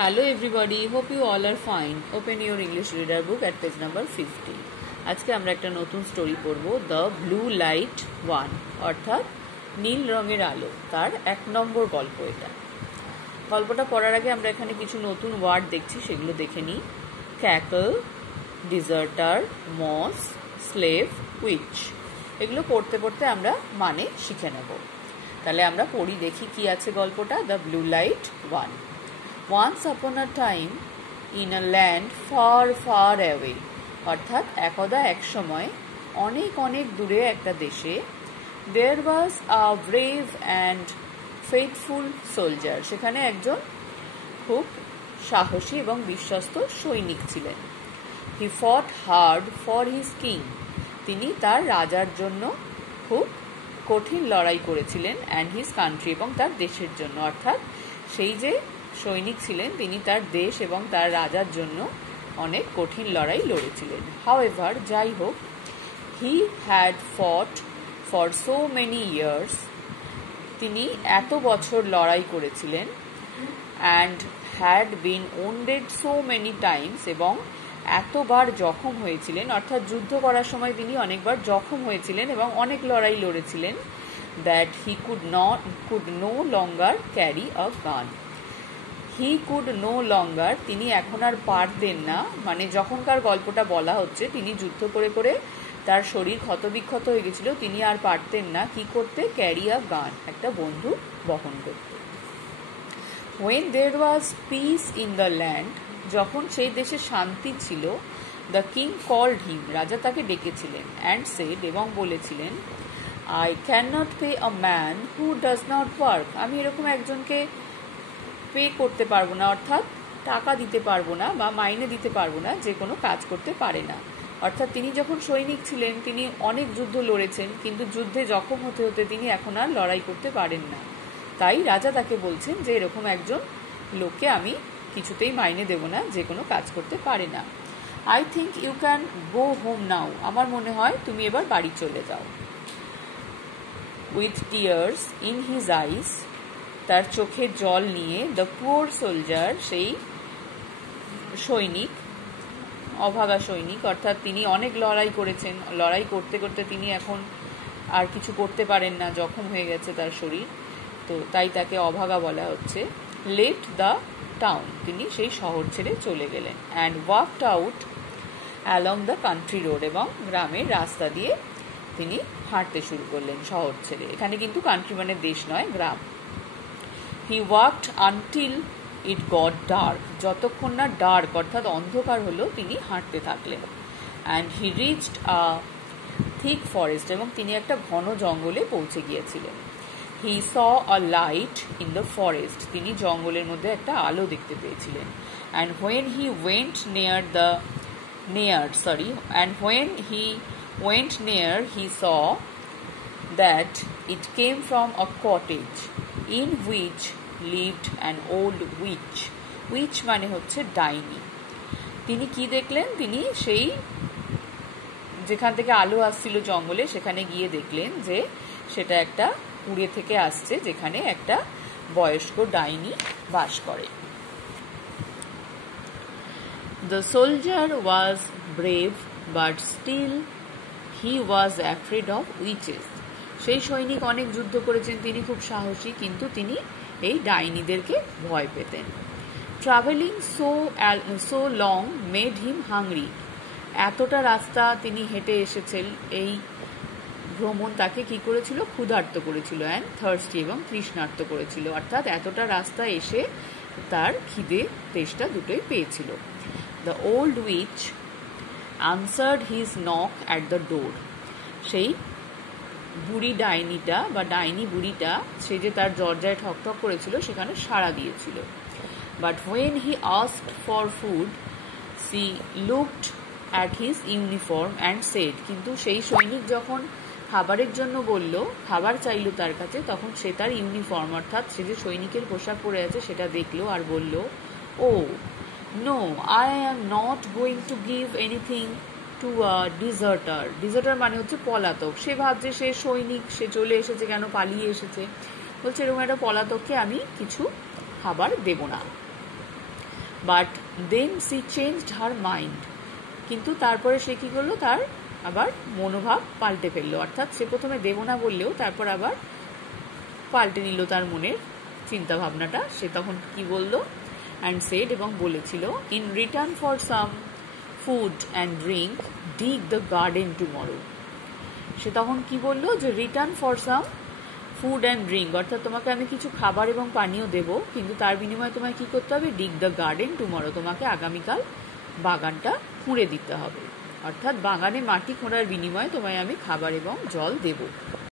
Hello everybody, hope you all are fine. Open your English reader book at page number 50. আজকে আমরা একটা নতুন story পড়ব, the blue light 1 অর্থাৎ নীল রঙের আলো, তার 1 নম্বর গল্প এটা। গল্পটা পড়ার আগে আমরা এখানে কিছু নতুন ওয়ার্ড দেখছি, সেগুলো দেখে নিই। ক্যাকল, ডিজার্টার, মস, স্লেভ, উইচ, এগুলো পড়তে পড়তে আমরা মানে শিখে নেব। তাহলে আমরা পড়ি, দেখি কি আছে গল্পটা। The blue light 1. Once upon a time in a land far far away, অর্থাৎ একদা এক সময় অনেক অনেক দূরে একটা দেশে, there was a brave and faithful soldier, সেখানে একজন খুব সাহসী এবং বিশ্বস্ত সৈনিক ছিলেন। He fought hard for his king, তিনি তার রাজার জন্য খুব কঠিন লড়াই করেছিলেন, and his country, এবং তার দেশের জন্য, অর্থাৎ সেই যে সৈনিক ছিলেন তিনি তার দেশ এবং তার রাজার জন্য অনেক কঠিন লড়াই লড়েছিলেন। However, যাই হোক, he had fought for so many years, তিনি এত বছর লড়াই করেছিলেন, and had been wounded so many times, এবং এতবার জখম হয়েছিলেন, অর্থাৎ যুদ্ধ করার সময় তিনি অনেকবার জখম হয়েছিলেন এবং অনেক লড়াই লড়েছিলেন, that he could no longer carry a gun. He could no longer, তিনি এখন আর পারতেন না, মানে যখনকার গল্পটা বলা হচ্ছে তিনি যুদ্ধ করে করে তার শরীর ক্ষতবিক্ষত হয়ে গেছিল, তিনি আর পারতেন না কি করতে, ক্যারি আ গান, একটা বন্দুক বহন করতে। When there was peace in the land, যখন সেই দেশে শান্তি ছিল, the king called him, রাজা তাকে ডেকেছিলেন, and said, এবং বলেছিলেন, I cannot pay a man who does not work, আমি এরকম একজনকে পে করতে পারবো না, অর্থাৎ টাকা দিতে পারবো না বা মাইনে দিতে পারবো না যে কোনো কাজ করতে পারে না। অর্থাৎ তিনি যখন সৈনিক ছিলেন তিনি অনেক যুদ্ধ লড়েছেন, কিন্তু যুদ্ধে জখম হতে হতে তিনি এখন আর লড়াই করতে পারেন না। তাই রাজা তাকে বলছেন যে এরকম একজন লোককে আমি কিছুতেই মাইনে দেব না যে কোনো কাজ করতে পারে না। I think you can go home now, আমার মনে হয় তুমি এবার বাড়ি চলে যাও। With tears in his eyes, তার চোখে জল নিয়ে, দ্য পুয়ার সোলজার, সেই সৈনিক, অভাগা সৈনিক, অর্থাৎ তিনি অনেক লড়াই করেছেন, লড়াই করতে করতে তিনি এখন আর কিছু করতে পারেন না, জখম হয়ে গেছে তার শরীর, তো তাই তাকে অভাগা বলা হচ্ছে। লেফট দ্য টাউন, তিনি সেই শহর ছেড়ে চলে গেলেন, and walked out along the country road, এবং গ্রামের রাস্তা দিয়ে তিনি হাঁটতে শুরু করলেন শহর ছেড়ে। এখানে কিন্তু কান্ট্রি মানে দেশ নয়, গ্রাম। He walked until it got dark, যতক্ষণ না ডার্ক অর্থাৎ অন্ধকার হলো তিনি হাঁটতে থাকলেন। And he reached a thick forest, এবং তিনি একটা ঘন জঙ্গলে পৌঁছে গিয়েছিলেন। He saw a light in the forest, তিনি জঙ্গলের মধ্যে একটা আলো দেখতে পেয়েছিলেন। And when he went near, he saw that it came from a cottage in which lived an old witch. Witch মানে হচ্ছে ডাইনি। তিনি কি দেখলেন, তিনি সেই যেখান থেকে আলো আসছিল জঙ্গলে সেখানে গিয়ে দেখলেন যে সেটা একটা কুড়ে থেকে আসছে, যেখানে একটা বয়স্ক ডাইনি বাস করে। The soldier was brave but still he was afraid of witches. সেই সৈনিক অনেক যুদ্ধ করেছেন, তিনি খুব সাহসী, কিন্তু তিনি এই ডাইনিদেরকে ভয় পেতেন। Travelling so long made him hungry, এতটা রাস্তা তিনি হেঁটে এসেছেন, এই ভ্রমণ তাকে কি করেছিল, ক্ষুধার্ত করেছিল, অ্যান্ড থার্স্টি, এবং তৃষ্ণার্ত করেছিল, অর্থাৎ এতটা রাস্তা এসে তার খিদে তেষ্টা দুটোই পেয়েছিল। The old which answered his knock at the door, সেই বুড়ি ডাইনিটা বা ডাইনি বুড়িটা, সে যে তার দরজায় ঠকঠক করেছিল সেখানে সাড়া দিয়েছিল। But when he asked for food she looked at his uniform and said, কিন্তু সেই সৈনিক যখন খাবারের জন্য বলল, খাবার চাইল তার কাছে, তখন সে তার ইউনিফর্ম অর্থাৎ সে যে সৈনিকের পোশাক পরে আছে সেটা দেখলো আর বলল, oh no, I am not going to give anything to a deserter. Deserter মানে হচ্ছে পলাতক। সে ভাবছে সে সৈনিক, সে চলে এসেছে, কেন পালিয়ে এসেছে, বলছে এরকম একটা পলাতককে আমি কিছু খাবার দেব না। But then she changed her mind, কিন্তু তারপরে সে কী করলো, তার আবার মনোভাব পাল্টে ফেললো, অর্থাৎ সে প্রথমে দেবো না বললেও তারপর আবার পাল্টে নিল তার মনের চিন্তা ভাবনাটা। সে তখন কি বলল, অ্যান্ড সেড, এবং বলেছিল, in return for some food and drink dig the garden tomorrow. সে তখন কি বলল, যে return for some food and drink, অর্থাৎ তোমাকে আমি কিছু খাবার এবং পানীয় দেবো, কিন্তু তার বিনিময়ে তোমায় কি করতে হবে, ডিগ দ্য গার্ডেন টুমরো, তোমাকে আগামীকাল বাগানটা খুঁড়ে দিতে হবে, অর্থাৎ বাগানে মাটি খোঁড়ার বিনিময়ে তোমায় আমি খাবার এবং জল দেবো।